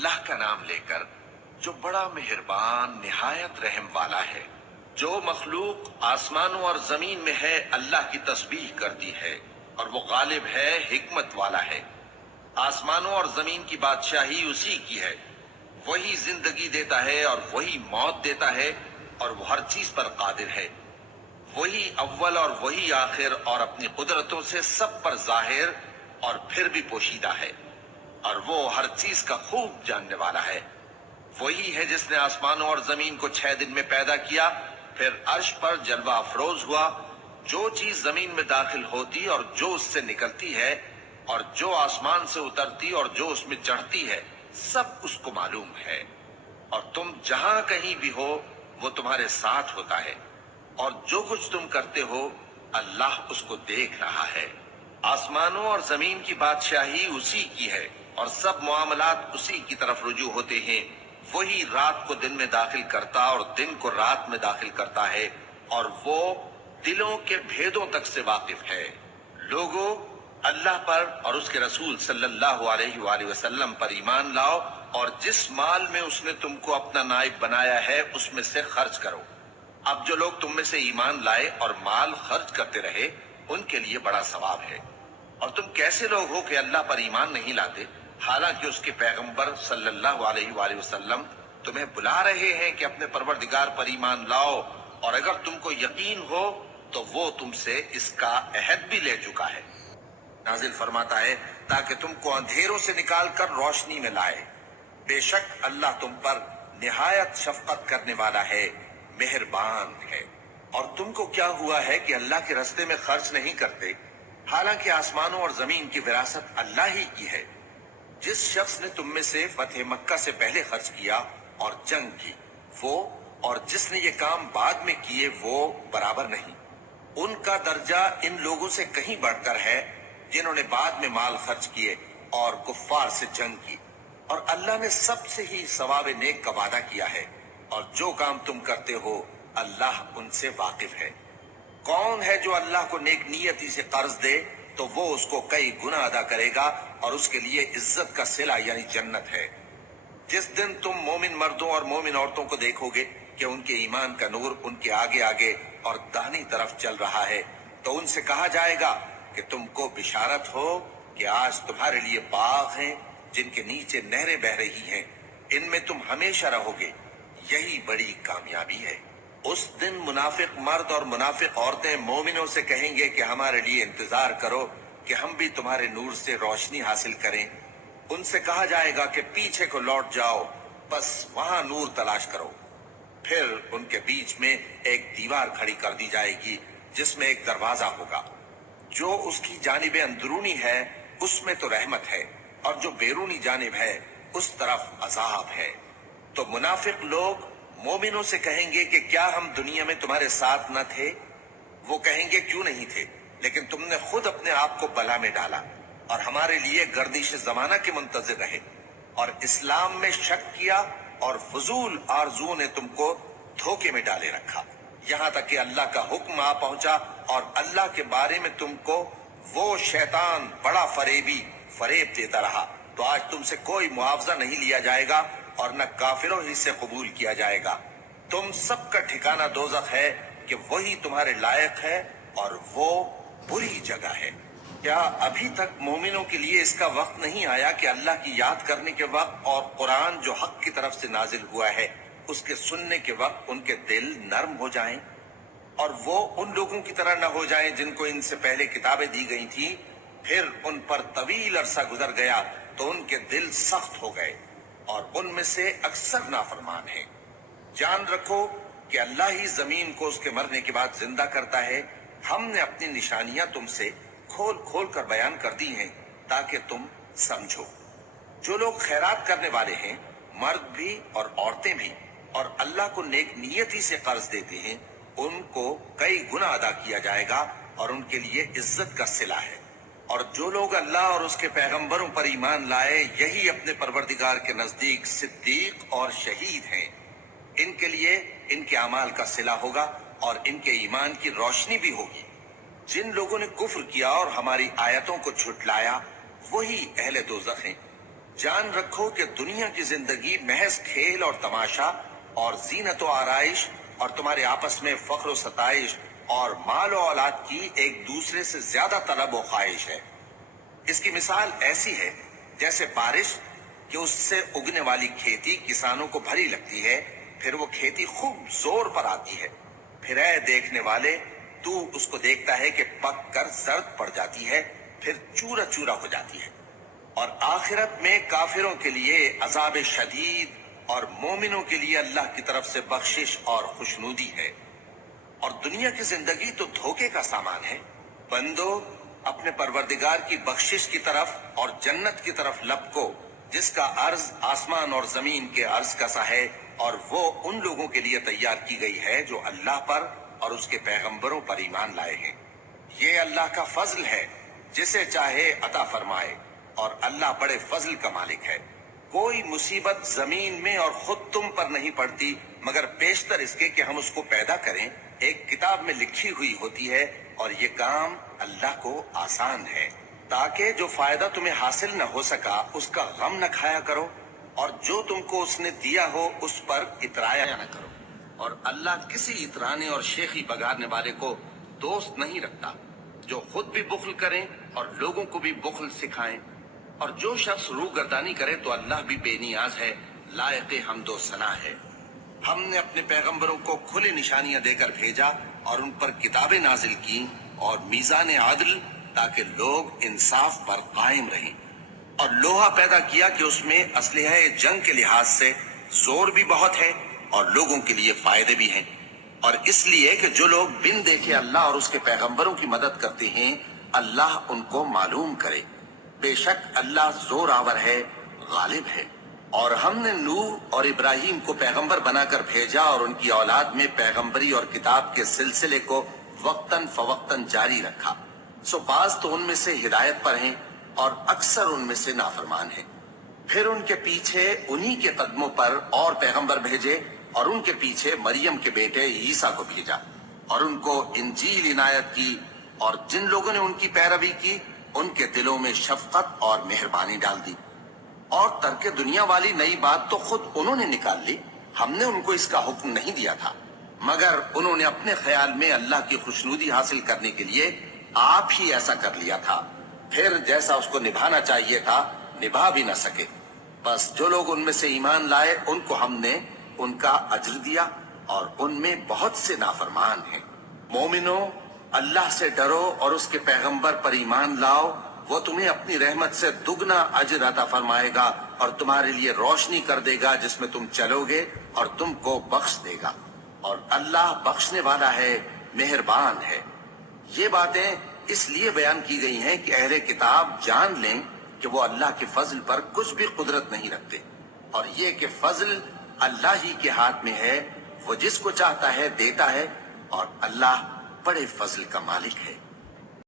اللہ کا نام لے کر جو بڑا مہربان نہایت رحم والا ہے۔ جو مخلوق آسمانوں اور زمین میں ہے اللہ کی تسبیح کرتی ہے اور وہ غالب ہے، حکمت والا ہے۔ آسمانوں اور زمین کی بادشاہی اسی کی ہے، وہی زندگی دیتا ہے اور وہی موت دیتا ہے، اور وہ ہر چیز پر قادر ہے۔ وہی اول اور وہی آخر، اور اپنی قدرتوں سے سب پر ظاہر اور پھر بھی پوشیدہ ہے، اور وہ ہر چیز کا خوب جاننے والا ہے۔ وہی ہے جس نے آسمانوں اور زمین کو 6 دن میں پیدا کیا، پھر عرش پر جلوہ افروز ہوا۔ جو چیز زمین میں داخل ہوتی اور جو اس سے نکلتی ہے، اور جو آسمان سے اترتی اور جو اس میں چڑھتی ہے، سب اس کو معلوم ہے۔ اور تم جہاں کہیں بھی ہو وہ تمہارے ساتھ ہوتا ہے، اور جو کچھ تم کرتے ہو اللہ اس کو دیکھ رہا ہے۔ آسمانوں اور زمین کی بادشاہی اسی کی ہے، اور سب معاملات اسی کی طرف رجوع ہوتے ہیں۔ وہی رات کو دن میں داخل کرتا اور دن کو رات میں داخل کرتا ہے، اور وہ دلوں کے بھیدوں تک سے واقف ہے۔ لوگوں، اللہ پر اور اس کے رسول صلی اللہ علیہ وآلہ وسلم پر ایمان لاؤ، اور جس مال میں اس نے تم کو اپنا نائب بنایا ہے اس میں سے خرچ کرو۔ اب جو لوگ تم میں سے ایمان لائے اور مال خرچ کرتے رہے ان کے لیے بڑا ثواب ہے۔ اور تم کیسے لوگ ہو کہ اللہ پر ایمان نہیں لاتے، حالانکہ اس کے پیغمبر صلی اللہ علیہ وآلہ وسلم تمہیں بلا رہے ہیں کہ اپنے پروردگار پر ایمان لاؤ، اور اگر تم کو یقین ہو تو وہ تم سے اس کا عہد بھی لے چکا ہے۔ نازل فرماتا ہے تاکہ تم کو اندھیروں سے نکال کر روشنی میں لائے۔ بے شک اللہ تم پر نہایت شفقت کرنے والا ہے، مہربان ہے۔ اور تم کو کیا ہوا ہے کہ اللہ کے راستے میں خرچ نہیں کرتے، حالانکہ آسمانوں اور زمین کی وراثت اللہ ہی کی ہے۔ جس شخص نے تم میں سے فتح مکہ سے پہلے خرچ کیا اور جنگ کی، وہ اور جس نے یہ کام بعد میں کیے وہ برابر نہیں۔ ان کا درجہ ان لوگوں سے کہیں بڑھ کر ہے جنہوں نے بعد میں مال خرچ کیے اور کفار سے جنگ کی، اور اللہ نے سب سے ہی ثواب نیک کا وعدہ کیا ہے، اور جو کام تم کرتے ہو اللہ ان سے واقف ہے۔ کون ہے جو اللہ کو نیک نیتی سے قرض دے تو وہ اس کو کئی گنا ادا کرے گا، اور اس کے لیے عزت کا صلہ یعنی جنت ہے۔ جس دن تم مومن مردوں اور مومن عورتوں کو دیکھو گے کہ ان کے ایمان کا نور ان کے آگے آگے اور داہنی طرف چل رہا ہے، تو ان سے کہا جائے گا کہ تم کو بشارت ہو کہ آج تمہارے لیے باغ ہیں جن کے نیچے نہریں بہ رہی ہیں، ان میں تم ہمیشہ رہو گے، یہی بڑی کامیابی ہے۔ اس دن منافق مرد اور منافق عورتیں مومنوں سے کہیں گے کہ ہمارے لیے انتظار کرو کہ ہم بھی تمہارے نور سے روشنی حاصل کریں۔ ان سے کہا جائے گا کہ پیچھے کو لوٹ جاؤ، بس وہاں نور تلاش کرو۔ پھر ان کے بیچ میں ایک دیوار کھڑی کر دی جائے گی جس میں ایک دروازہ ہوگا، جو اس کی جانب اندرونی ہے اس میں تو رحمت ہے، اور جو بیرونی جانب ہے اس طرف عذاب ہے۔ تو منافق لوگ مومنوں سے کہیں گے کہ کیا ہم دنیا میں تمہارے ساتھ نہ تھے؟ وہ کہیں گے کیوں نہیں تھے، لیکن تم نے خود اپنے آپ کو بلا میں ڈالا اور ہمارے لیے گردش زمانہ کے منتظر رہے، اور اسلام میں شک کیا، اور فضول آرزو نے تم کو دھوکے میں ڈالے رکھا، یہاں تک کہ اللہ کا حکم آ پہنچا، اور اللہ کے بارے میں تم کو وہ شیطان بڑا فریب دیتا رہا۔ تو آج تم سے کوئی معاوضہ نہیں لیا جائے گا اور نہ کافروں ہی سے قبول کیا جائے گا۔ تم سب کا ٹھکانہ دوزخ ہے کہ وہی تمہارے لائق ہے، اور وہ بری جگہ ہے۔ کیا ابھی تک مومنوں کے لیے اس کا وقت نہیں آیا کہ اللہ کی یاد کرنے کے وقت اور قرآن جو حق کی طرف سے نازل ہوا ہے اس کے سننے کے وقت ان کے دل نرم ہو جائیں، اور وہ ان لوگوں کی طرح نہ ہو جائیں جن کو ان سے پہلے کتابیں دی گئی تھیں، پھر ان پر طویل عرصہ گزر گیا تو ان کے دل سخت ہو گئے، اور ان میں سے اکثر نافرمان ہیں۔ جان رکھو کہ اللہ ہی زمین کو اس کے مرنے کے بعد زندہ کرتا ہے۔ ہم نے اپنی نشانیاں تم سے کھول کھول کر بیان کر دی ہیں تاکہ تم سمجھو۔ جو لوگ خیرات کرنے والے ہیں، مرد بھی اور عورتیں بھی، اور اللہ کو نیک نیتی سے قرض دیتے ہیں، ان کو کئی گنا ادا کیا جائے گا، اور ان کے لیے عزت کا صلہ ہے۔ اور جو لوگ اللہ اور اس کے پیغمبروں پر ایمان لائے، یہی اپنے پروردگار کے نزدیک صدیق اور شہید ہیں۔ ان کے لیے ان کے اعمال کا صلہ ہوگا، اور ان کے ایمان کی روشنی بھی ہوگی۔ جن لوگوں نے کفر کیا اور ہماری آیتوں کو جھٹلایا وہی اہل دوزخ ہیں۔ جان رکھو کہ دنیا کی زندگی محض کھیل اور تماشا اور زینت و آرائش اور تمہارے آپس میں فخر و ستائش اور مال و اولاد کی ایک دوسرے سے زیادہ طلب و خواہش ہے۔ اس کی مثال ایسی ہے جیسے بارش کہ اس سے اگنے والی کھیتی کسانوں کو بھری لگتی ہے، پھر وہ کھیتی خوب زور پر آتی ہے، پھر اے دیکھنے والے تو اس کو دیکھتا ہے کہ پک کر زرد پڑ جاتی ہے، پھر چورا چورا ہو جاتی ہے۔ اور آخرت میں کافروں کے لیے عذاب شدید اور مومنوں کے لیے اللہ کی طرف سے بخشش اور خوشنودی ہے۔ اور دنیا کی زندگی تو دھوکے کا سامان ہے۔ بندو اپنے پروردگار کی بخشش کی طرف اور جنت کی طرف لپکو جس کا عرض آسمان اور زمین کے عرض کا سا ہے، اور وہ ان لوگوں کے لیے تیار کی گئی ہے جو اللہ پر اور اس کے پیغمبروں پر ایمان لائے ہیں۔ یہ اللہ کا فضل ہے، جسے چاہے عطا فرمائے، اور اللہ بڑے فضل کا مالک ہے۔ کوئی مصیبت زمین میں اور خود تم پر نہیں پڑتی مگر پیشتر اس کے کہ ہم اس کو پیدا کریں، ایک کتاب میں لکھی ہوئی ہوتی ہے، اور یہ کام اللہ کو آسان ہے، تاکہ جو فائدہ تمہیں حاصل نہ ہو سکا اس کا غم نہ کھایا کرو، اور جو تم کو اس نے دیا ہو اس پر اترایا نہ کرو۔ اور اللہ کسی اترانے اور شیخی بگاڑنے والے کو دوست نہیں رکھتا، جو خود بھی بخل کریں اور لوگوں کو بھی بخل سکھائیں۔ اور جو شخص روح گردانی کرے تو اللہ بھی بے نیاز ہے، لائق حمد و ثنا ہے۔ ہم نے اپنے پیغمبروں کو کھلی نشانیاں دے کر بھیجا اور ان پر کتابیں نازل کی اور میزان عدل، تاکہ لوگ انصاف پر قائم رہیں۔ اور لوہا پیدا کیا کہ اس میں اسلحہ جنگ کے لحاظ سے زور بھی بہت ہے اور لوگوں کے لیے فائدے بھی ہیں، اور اس لیے کہ جو لوگ بن دیکھے اللہ اور اس کے پیغمبروں کی مدد کرتے ہیں اللہ ان کو معلوم کرے۔ بے شک اللہ زور آور ہے، غالب ہے۔ اور ہم نے نوح اور ابراہیم کو پیغمبر بنا کر بھیجا اور ان کی اولاد میں پیغمبری اور کتاب کے سلسلے کو وقتاً فوقتاً جاری رکھا، سو بعض تو ان میں سے ہدایت پر ہیں اور اکثر ان میں سے نافرمان ہیں۔ پھر ان کے پیچھے انہی کے قدموں پر اور پیغمبر بھیجے، اور ان کے پیچھے مریم کے بیٹے عیسیٰ کو بھیجا، اور ان کو انجیل عنایت کی، اور جن لوگوں نے ان کی پیروی کی ان کے دلوں میں شفقت اور مہربانی ڈال دی۔ اور ترک دنیا والی نئی بات تو خود انہوں نے نکال لی، ہم نے ان کو اس کا حکم نہیں دیا تھا، مگر انہوں نے اپنے خیال میں اللہ کی خوشنودی حاصل کرنے کے لیے آپ ہی ایسا کر لیا تھا، پھر جیسا اس کو نبھانا چاہیے تھا نبھا بھی نہ سکے۔ بس جو لوگ ان میں سے ایمان لائے ان کو ہم نے ان کا اجر دیا، اور ان میں بہت سے نافرمان ہیں۔ مومنو، اللہ سے ڈرو اور اس کے پیغمبر پر ایمان لاؤ، وہ تمہیں اپنی رحمت سے دگنا اجر عطا فرمائے گا اور تمہارے لیے روشنی کر دے گا جس میں تم چلو گے، اور تم کو بخش دے گا، اور اللہ بخشنے والا ہے، مہربان ہے۔ یہ باتیں اس لیے بیان کی گئی ہیں کہ اہل کتاب جان لیں کہ وہ اللہ کے فضل پر کچھ بھی قدرت نہیں رکھتے، اور یہ کہ فضل اللہ ہی کے ہاتھ میں ہے، وہ جس کو چاہتا ہے دیتا ہے، اور اللہ بڑے فضل کا مالک ہے۔